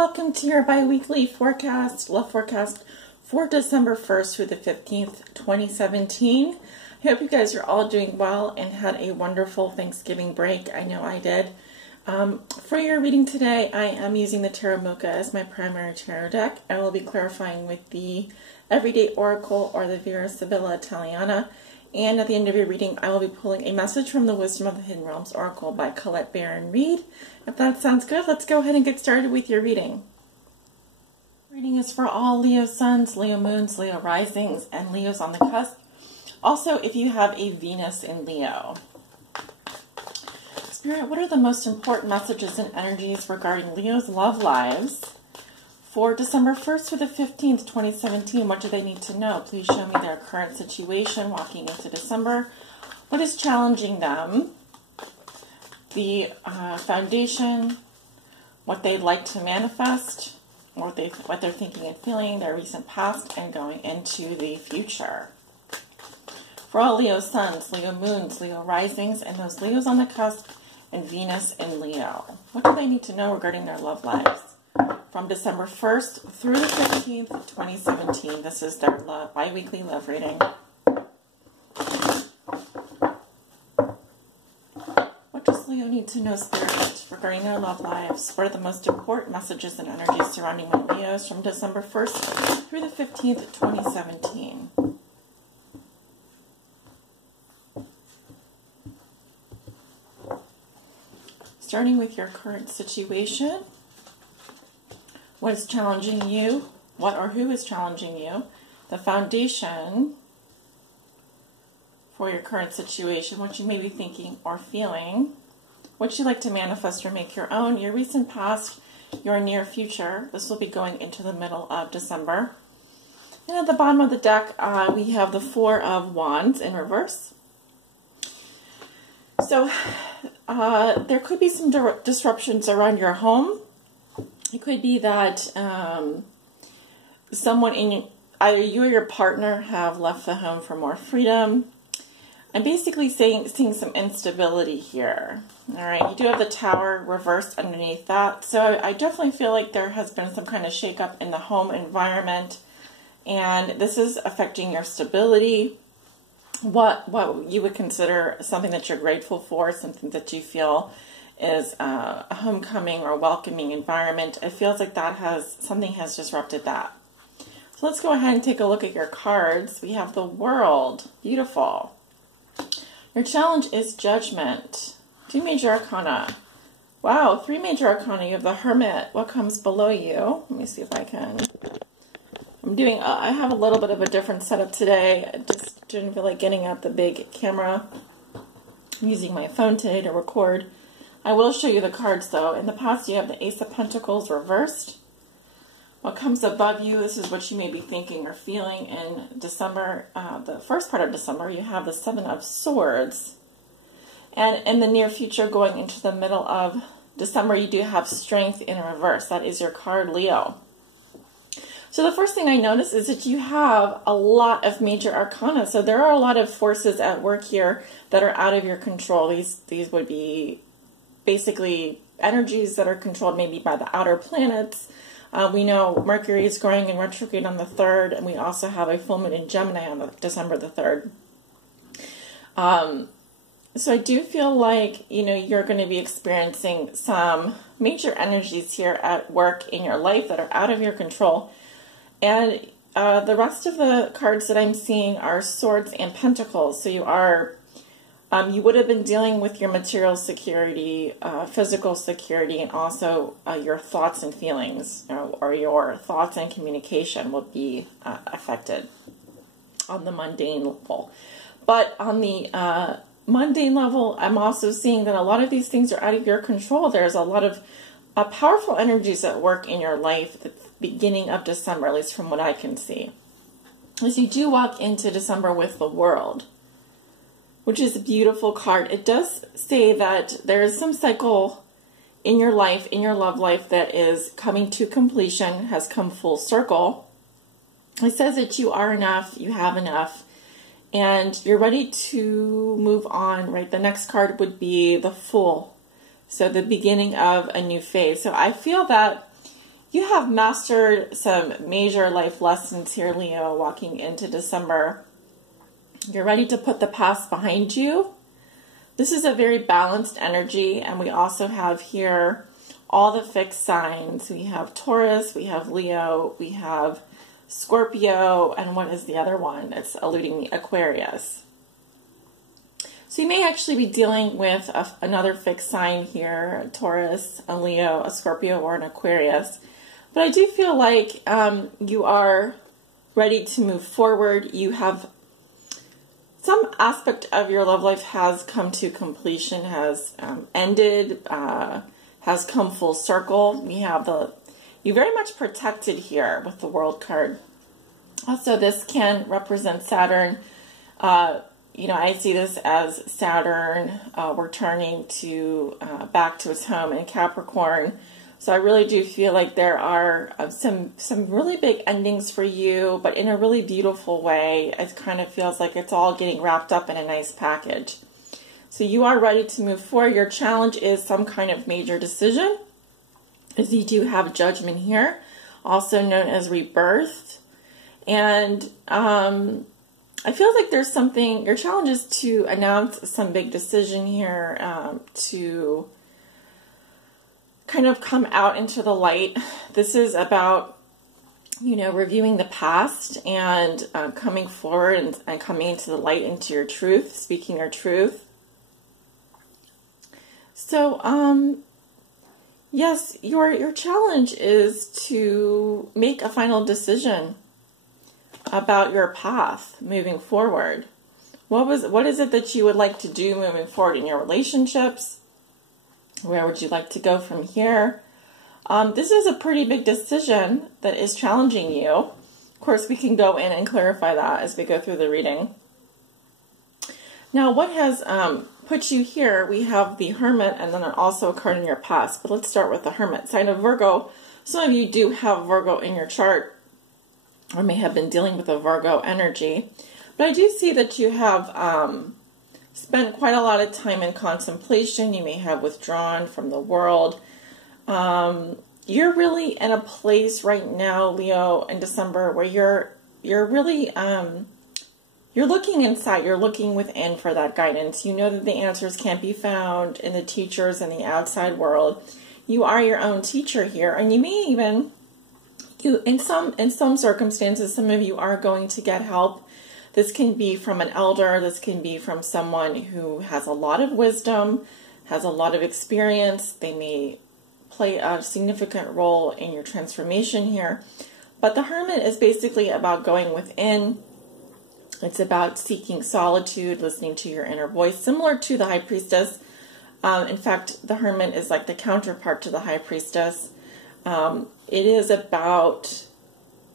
welcome to your bi-weekly forecast, love forecast for December 1st through the 15th, 2017. I hope you guys are all doing well and had a wonderful Thanksgiving break. I know I did. For your reading today, I am using the Tarot Mocha as my primary tarot deck. I will be clarifying with the Everyday Oracle or the Vera Sibilla Italiana. And at the end of your reading, I will be pulling a message from the Wisdom of the Hidden Realms Oracle by Colette Baron Reed. If that sounds good, let's go ahead and get started with your reading. Reading is for all Leo suns, Leo moons, Leo risings, and Leos on the cusp. Also, if you have a Venus in Leo. Spirit, what are the most important messages and energies regarding Leo's love lives for December 1st through the 15th, 2017? What do they need to know? Please show me their current situation walking into December. What is challenging them? The foundation, what they'd like to manifest, what they're thinking and feeling, their recent past, and going into the future. For all Leo suns, Leo moons, Leo risings, and those Leos on the cusp, and Venus in Leo. What do they need to know regarding their love lives? From December 1st through the 15th, 2017. This is their bi-weekly love reading. What does Leo need to know, Spirit, regarding their love lives? What are the most important messages and energies surrounding my Leos from December 1st through the 15th, 2017? Starting with your current situation. What is challenging you? What or who is challenging you? The foundation for your current situation, what you may be thinking or feeling, what you'd like to manifest or make your own, your recent past, your near future. This will be going into the middle of December. And at the bottom of the deck, we have the Four of Wands in reverse. So there could be some disruptions around your home. It could be that someone either you or your partner have left the home for more freedom. I'm basically seeing some instability here. All right, you do have the Tower reversed underneath that. So I definitely feel like there has been some kind of shakeup in the home environment. And this is affecting your stability. What you would consider something that you're grateful for, something that you feel is a homecoming or welcoming environment. It feels like something has disrupted that. So let's go ahead and take a look at your cards. We have the World. Beautiful. Your challenge is Judgment. 2 major arcana. Wow, 3 major arcana. You have the Hermit. What comes below you? Let me see if I can. I have a little bit of a different setup today. I just didn't feel like getting out the big camera. I'm using my phone today to record. I will show you the cards though. In the past you have the Ace of Pentacles reversed. What comes above you, this is what you may be thinking or feeling in December. The first part of December you have the Seven of Swords. And in the near future going into the middle of December you do have Strength in reverse. That is your card, Leo. So the first thing I notice is that you have a lot of major arcana. So there are a lot of forces at work here that are out of your control. These would be basically energies that are controlled maybe by the outer planets. We know Mercury is going in retrograde on the 3rd, and we also have a full moon in Gemini on December the 3rd. So I do feel like, you're going to be experiencing some major energies here at work in your life that are out of your control. And the rest of the cards that I'm seeing are Swords and Pentacles. So you would have been dealing with your material security, physical security, and also your thoughts and feelings, or your thoughts and communication will be affected on the mundane level. But on the mundane level, I'm also seeing that a lot of these things are out of your control. There's a lot of powerful energies at work in your life at the beginning of December, at least from what I can see. As you do walk into December with the World, which is a beautiful card. It does say that there is some cycle in your life, in your love life, that is coming to completion, has come full circle. It says that you are enough, you have enough, and you're ready to move on, right? The next card would be the Fool. So the beginning of a new phase. So I feel that You have mastered some major life lessons here, Leo, walking into December. You're ready to put the past behind you. This is a very balanced energy, and we also have here all the fixed signs. We have Taurus, we have Leo, we have Scorpio, and what is the other one? It's eluding me, Aquarius. So you may actually be dealing with another fixed sign here, a Taurus, a Leo, a Scorpio, or an Aquarius. But I do feel like you are ready to move forward. You have some aspect of your love life has come to completion, has ended, has come full circle. We have you very much protected here with the World card. Also, this can represent Saturn. You know, I see this as Saturn returning to back to its home in Capricorn. So I really do feel like there are some really big endings for you, but in a really beautiful way. It kind of feels like it's all getting wrapped up in a nice package. So you are ready to move forward. Your challenge is some kind of major decision, as you do have Judgment here, also known as rebirth. And I feel like there's something, your challenge is to announce some big decision here, to kind of come out into the light. This is about, you know, reviewing the past and coming forward and coming into the light, into your truth, speaking your truth. So, yes, your challenge is to make a final decision about your path moving forward. What is it that you would like to do moving forward in your relationships? Where would you like to go from here? This is a pretty big decision that is challenging you. Of course, we can go in and clarify that as we go through the reading. Now, what has put you here? We have the Hermit and then also a card in your past. But let's start with the Hermit. Sign of Virgo. Some of you do have Virgo in your chart, or may have been dealing with a Virgo energy. But I do see that you have spent quite a lot of time in contemplation. You may have withdrawn from the world. You're really in a place right now, Leo, in December, where you're really you're looking inside. You're looking within for that guidance. You know that the answers can't be found in the teachers in the outside world. You are your own teacher here, and you may even in some circumstances, some of you are going to get help. This can be from an elder. This can be from someone who has a lot of wisdom, has a lot of experience. They may play a significant role in your transformation here. But the Hermit is basically about going within. It's about seeking solitude, listening to your inner voice, similar to the High Priestess. In fact, the Hermit is like the counterpart to the High Priestess. It is about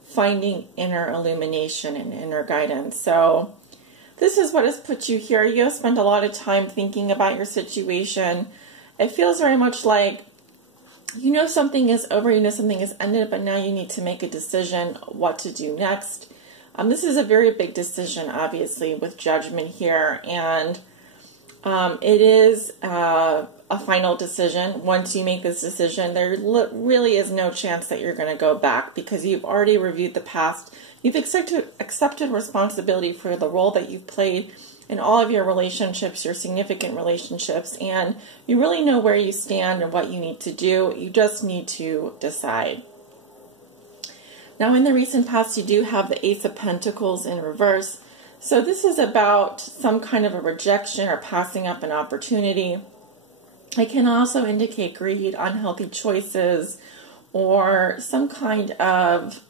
finding inner illumination and inner guidance. So this is what has put you here. You have spent a lot of time thinking about your situation. It feels very much like you know something is over, you know something is ended, but now you need to make a decision what to do next. This is a very big decision, obviously, with Judgment here, and it is a final decision. Once you make this decision, there really is no chance that you're going to go back, because you've already reviewed the past. You've accepted responsibility for the role that you've played in all of your relationships, your significant relationships, and you really know where you stand and what you need to do. You just need to decide. Now, in the recent past, you do have the Ace of Pentacles in reverse. So this is about some kind of a rejection or passing up an opportunity. It can also indicate greed, unhealthy choices, or some kind of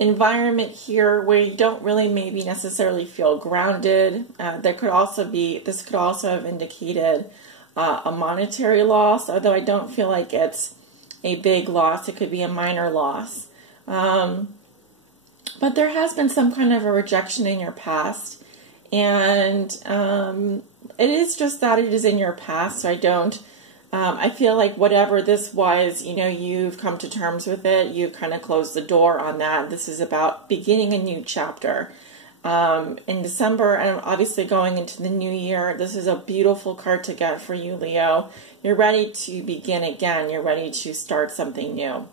environment here where you don't really maybe necessarily feel grounded. This could also have indicated a monetary loss, although I don't feel like it's a big loss. It could be a minor loss. But there has been some kind of a rejection in your past, and it is just that it is in your past. So I feel like whatever this was, you know, you've come to terms with it. You've kind of closed the door on that. This is about beginning a new chapter. In December, and obviously going into the new year, this is a beautiful card to get for you, Leo. You're ready to begin again. You're ready to start something new.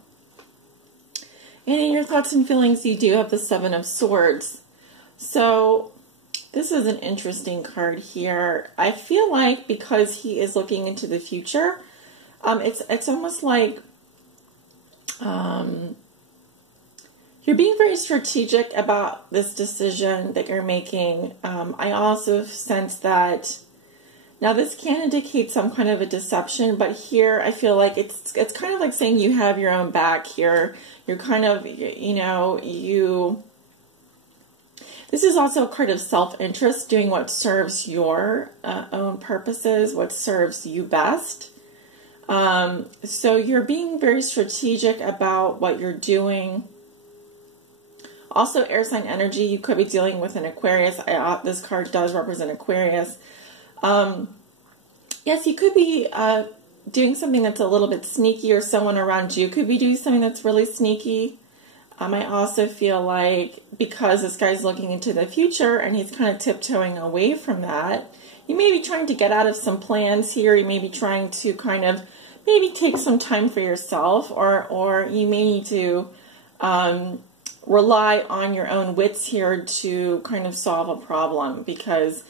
And in your thoughts and feelings, you do have the Seven of Swords. So this is an interesting card here. I feel like because he is looking into the future, it's almost like you're being very strategic about this decision that you're making. I also sense that now this can indicate some kind of a deception, but here I feel like it's kind of like saying you have your own back here. You're kind of, this is also a card of self-interest, doing what serves your own purposes, what serves you best. So you're being very strategic about what you're doing. Also, air sign energy, you could be dealing with an Aquarius. This card does represent Aquarius. Yes, you could be doing something that's a little bit sneaky, or someone around you could be doing something that's really sneaky. I also feel like because this guy's looking into the future and he's kind of tiptoeing away from that, you may be trying to get out of some plans here. You may be trying to kind of maybe take some time for yourself, or you may need to rely on your own wits here to kind of solve a problem, because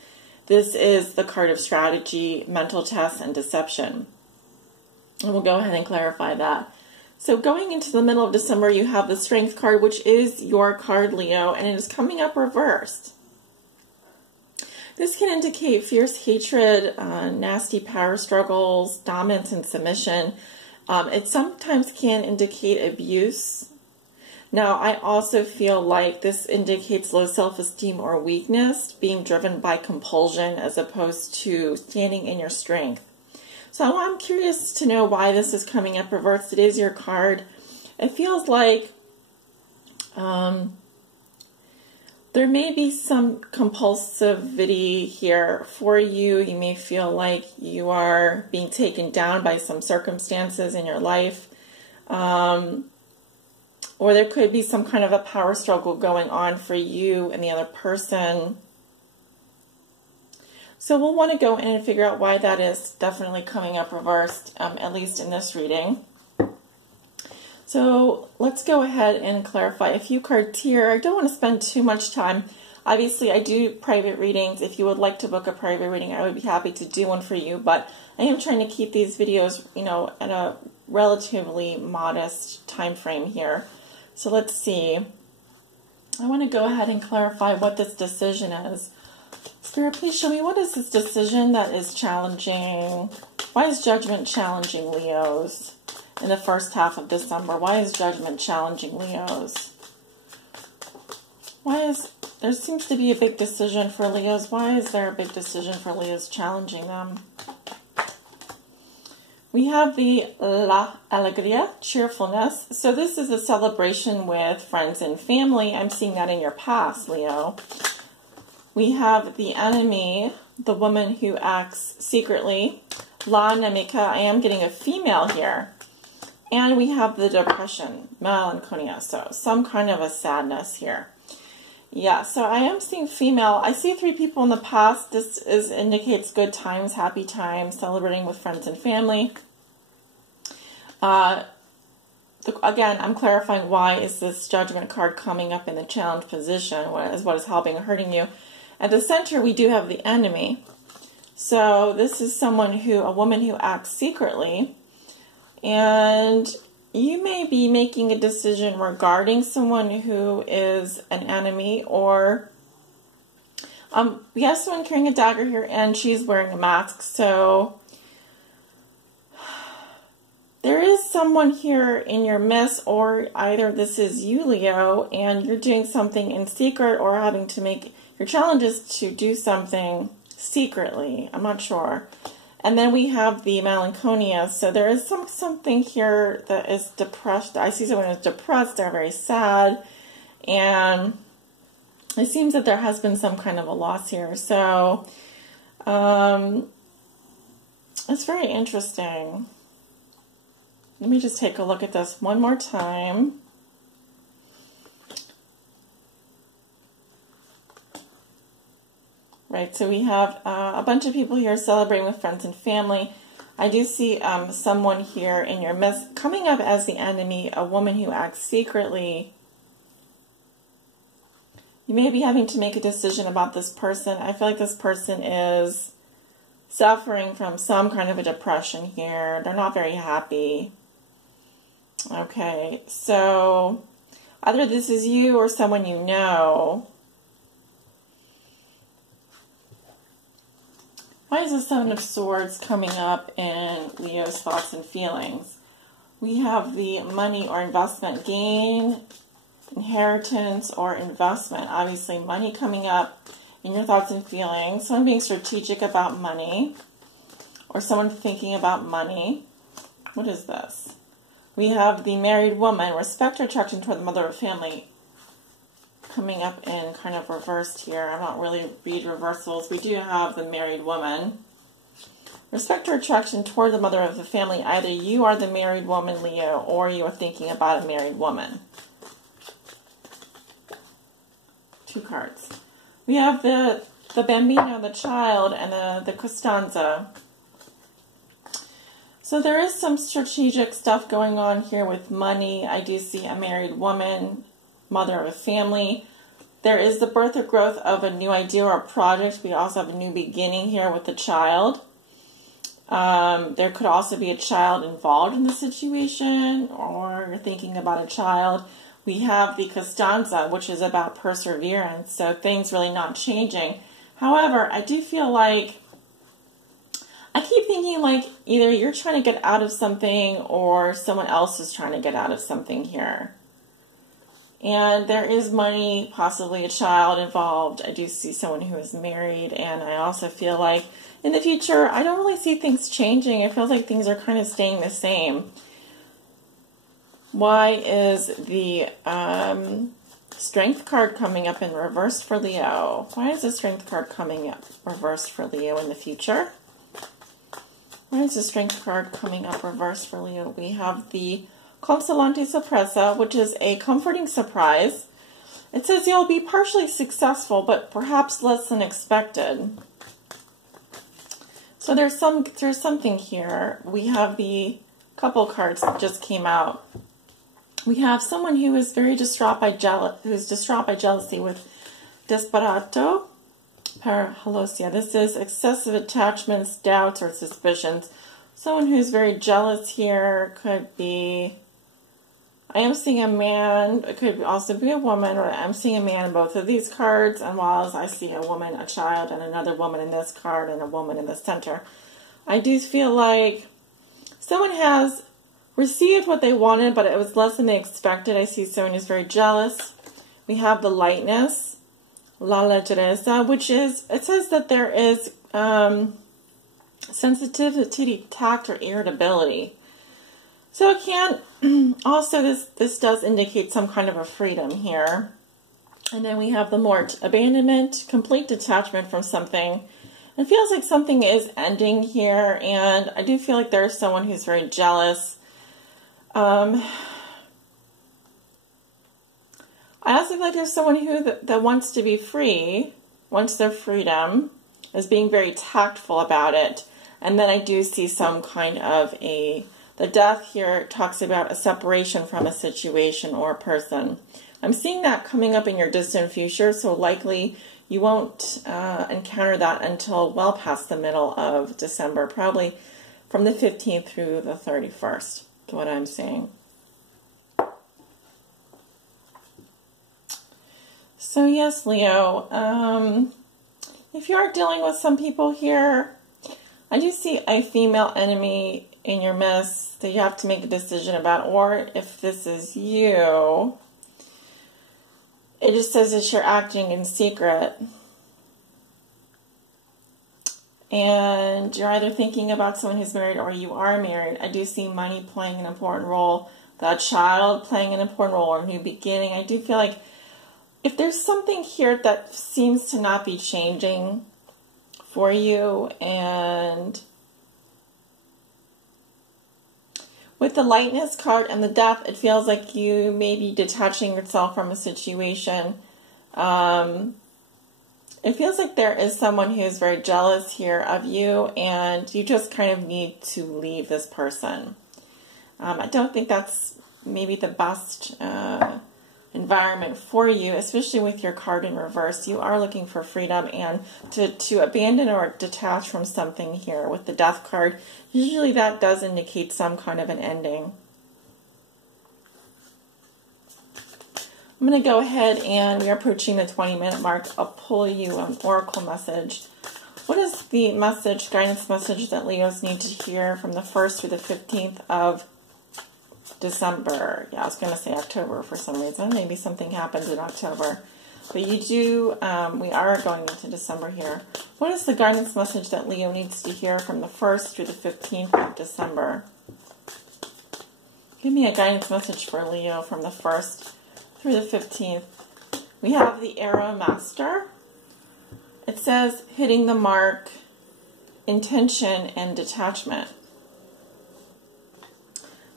this is the card of strategy, mental tests, and deception. And we'll go ahead and clarify that. So going into the middle of December, you have the Strength card, which is your card, Leo, and it is coming up reversed. This can indicate fierce hatred, nasty power struggles, dominance and submission. It sometimes can indicate abuse. Now, I also feel like this indicates low self-esteem or weakness, being driven by compulsion as opposed to standing in your strength. So I'm curious to know why this is coming up reversed. It is your card. It feels like there may be some compulsivity here for you. You may feel like you are being taken down by some circumstances in your life. Or there could be some kind of a power struggle going on for you and the other person. So we'll want to go in and figure out why that is definitely coming up reversed, at least in this reading. So let's go ahead and clarify a few cards here. I don't want to spend too much time. Obviously, I do private readings. If you would like to book a private reading, I would be happy to do one for you. But I am trying to keep these videos, at a relatively modest time frame here. So let's see. I want to go ahead and clarify what this decision is. Spirit, please show me, what is this decision that is challenging? Why is Judgment challenging Leos in the first half of December? Why is Judgment challenging Leos? There seems to be a big decision for Leos. Why is there a big decision for Leos challenging them? We have the La Alegría, cheerfulness. So this is a celebration with friends and family. I'm seeing that in your past, Leo. We have the enemy, the woman who acts secretly. La Nemica, I am getting a female here. And we have the depression, melancholia, so some kind of a sadness here. Yeah, so I am seeing female. I see 3 people in the past. This indicates good times, happy times, celebrating with friends and family. Again, I'm clarifying why is this Judgment card coming up in the challenge position. What is helping or hurting you? At the center, we do have the enemy. So this is a woman who acts secretly. And you may be making a decision regarding someone who is an enemy, or we have someone carrying a dagger here and she's wearing a mask. So there is someone here in your midst, or either this is you, Leo, and you're doing something in secret, or having to make your challenge is to do something secretly. I'm not sure. And then we have the melancholia. So there is something here that is depressed. I see someone who's depressed. They're very sad. And it seems that there has been some kind of a loss here. So it's very interesting. Let me just take a look at this one more time. Right, so we have a bunch of people here celebrating with friends and family. I do see someone here in your midst coming up as the enemy, a woman who acts secretly. You may be having to make a decision about this person. I feel like this person is suffering from some kind of a depression here. They're not very happy. Okay, so either this is you or someone you know. Why is the Seven of Swords coming up in Leo's thoughts and feelings? We have the money or investment gain, inheritance or investment. Obviously, money coming up in your thoughts and feelings. Someone being strategic about money or someone thinking about money. What is this? We have the married woman, respect or attraction toward the mother of family, coming up in kind of reversed here. I don't really read reversals. We do have the married woman. Respect or attraction toward the mother of the family. Either you are the married woman, Leo, or you are thinking about a married woman. 2 cards. We have the bambino, the child, and the Costanza. So there is some strategic stuff going on here with money. I do see a married woman, mother of a family. There is the birth or growth of a new idea or a project. We also have a new beginning here with the child. There could also be a child involved in the situation, or you're thinking about a child. We have the Costanza, which is about perseverance, so things really not changing. However, I do feel like, I keep thinking like either you're trying to get out of something or someone else is trying to get out of something here. And there is money, possibly a child involved. I do see someone who is married, and I also feel like in the future, I don't really see things changing. It feels like things are kind of staying the same. Why is the Strength card coming up in reverse for Leo? Why is the Strength card coming up reversed for Leo in the future? Why is the Strength card coming up reversed for Leo? We have the Consolante Sorpresa, which is a comforting surprise. It says you'll be partially successful, but perhaps less than expected. So there's something here. We have the couple cards that just came out. We have someone who is very distraught by jealousy with Desperado per Halosia. This is excessive attachments, doubts, or suspicions. Someone who's very jealous here could be, I am seeing a man, it could also be a woman, or I'm seeing a man in both of these cards, and while I see a woman, a child, and another woman in this card, and a woman in the center. I do feel like someone has received what they wanted, but it was less than they expected. I see someone who's very jealous. We have the lightness, La Tirrasa, which is, it says that there is sensitivity, tact, or irritability. So it can, also this does indicate some kind of a freedom here. And then we have the Mort, abandonment, complete detachment from something. It feels like something is ending here, and I do feel like there's someone who's very jealous. I also feel like there's someone who that wants to be free, wants their freedom, is being very tactful about it. And then I do see some kind of the death here talks about a separation from a situation or a person. I'm seeing that coming up in your distant future, so likely you won't encounter that until well past the middle of December, probably from the 15th through the 31st. To what I'm saying. So yes, Leo, if you are dealing with some people here, I do see a female enemy in your midst that you have to make a decision about, or if this is you, it just says that you're acting in secret. And you're either thinking about someone who's married or you are married. I do see money playing an important role, that child playing an important role, or a new beginning. I do feel like if there's something here that seems to not be changing for you, and with the lightness card and the death, it feels like you may be detaching yourself from a situation. It feels like there is someone who's very jealous here of you, and you just kind of need to leave this person. I don't think that's maybe the best environment for you, especially with your card in reverse. You are looking for freedom and to abandon or detach from something here. With the Death card, usually that does indicate some kind of an ending. I'm going to go ahead, and we are approaching the 20-minute mark. I'll pull you an oracle message. What is the message, guidance message, that Leos need to hear from the 1st through the 15th of December? Yeah, I was going to say October for some reason. Maybe something happened in October. But you do, we are going into December here. What is the guidance message that Leo needs to hear from the 1st through the 15th of December? Give me a guidance message for Leo from the 1st through the 15th. We have the Arrow Master. It says hitting the mark, intention, and detachment.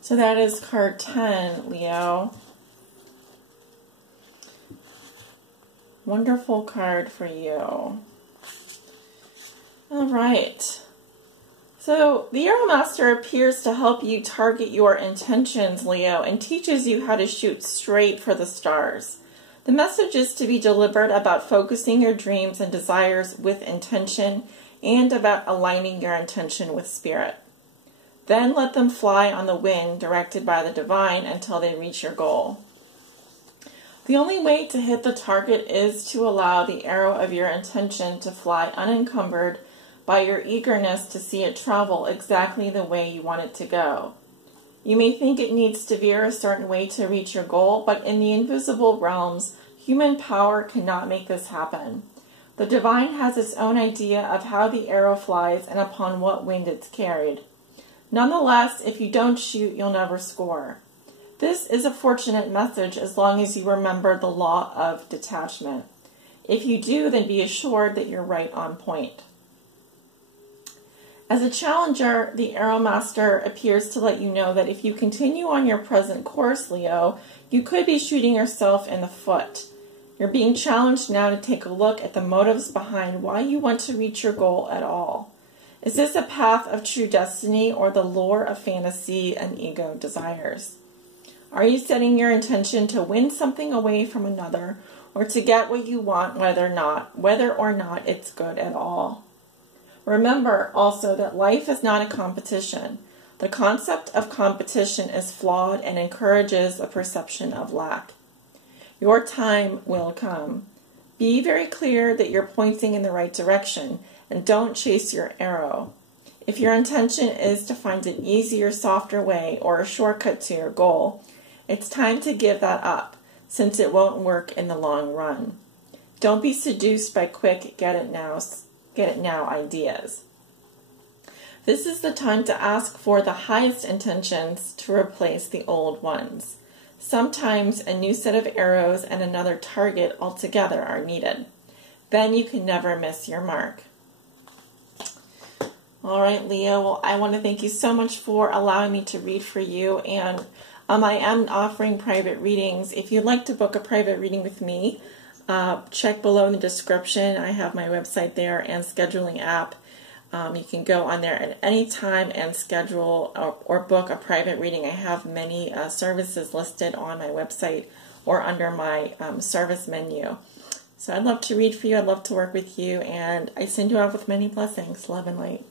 So that is card 10, Leo. Wonderful card for you. All right. So the Arrow Master appears to help you target your intentions, Leo, and teaches you how to shoot straight for the stars. The message is to be deliberate about focusing your dreams and desires with intention and about aligning your intention with spirit. Then let them fly on the wind directed by the divine until they reach your goal. The only way to hit the target is to allow the arrow of your intention to fly unencumbered by your eagerness to see it travel exactly the way you want it to go. You may think it needs to veer a certain way to reach your goal, but in the invisible realms, human power cannot make this happen. The divine has its own idea of how the arrow flies and upon what wind it's carried. Nonetheless, if you don't shoot, you'll never score. This is a fortunate message as long as you remember the law of detachment. If you do, then be assured that you're right on point. As a challenger, the Arrow Master appears to let you know that if you continue on your present course, Leo, you could be shooting yourself in the foot. You're being challenged now to take a look at the motives behind why you want to reach your goal at all. Is this a path of true destiny or the lure of fantasy and ego desires? Are you setting your intention to win something away from another or to get what you want whether or not it's good at all? Remember also that life is not a competition. The concept of competition is flawed and encourages a perception of lack. Your time will come. Be very clear that you're pointing in the right direction and don't chase your arrow. If your intention is to find an easier, softer way or a shortcut to your goal, it's time to give that up, since it won't work in the long run. Don't be seduced by quick get it now ideas. This is the time to ask for the highest intentions to replace the old ones. Sometimes a new set of arrows and another target altogether are needed. Then you can never miss your mark. All right, Leo, well, I want to thank you so much for allowing me to read for you, and I am offering private readings. If you'd like to book a private reading with me, check below in the description. I have my website there and scheduling app. You can go on there at any time and schedule or book a private reading. I have many services listed on my website or under my service menu. So I'd love to read for you. I'd love to work with you, and I send you off with many blessings. Love and light.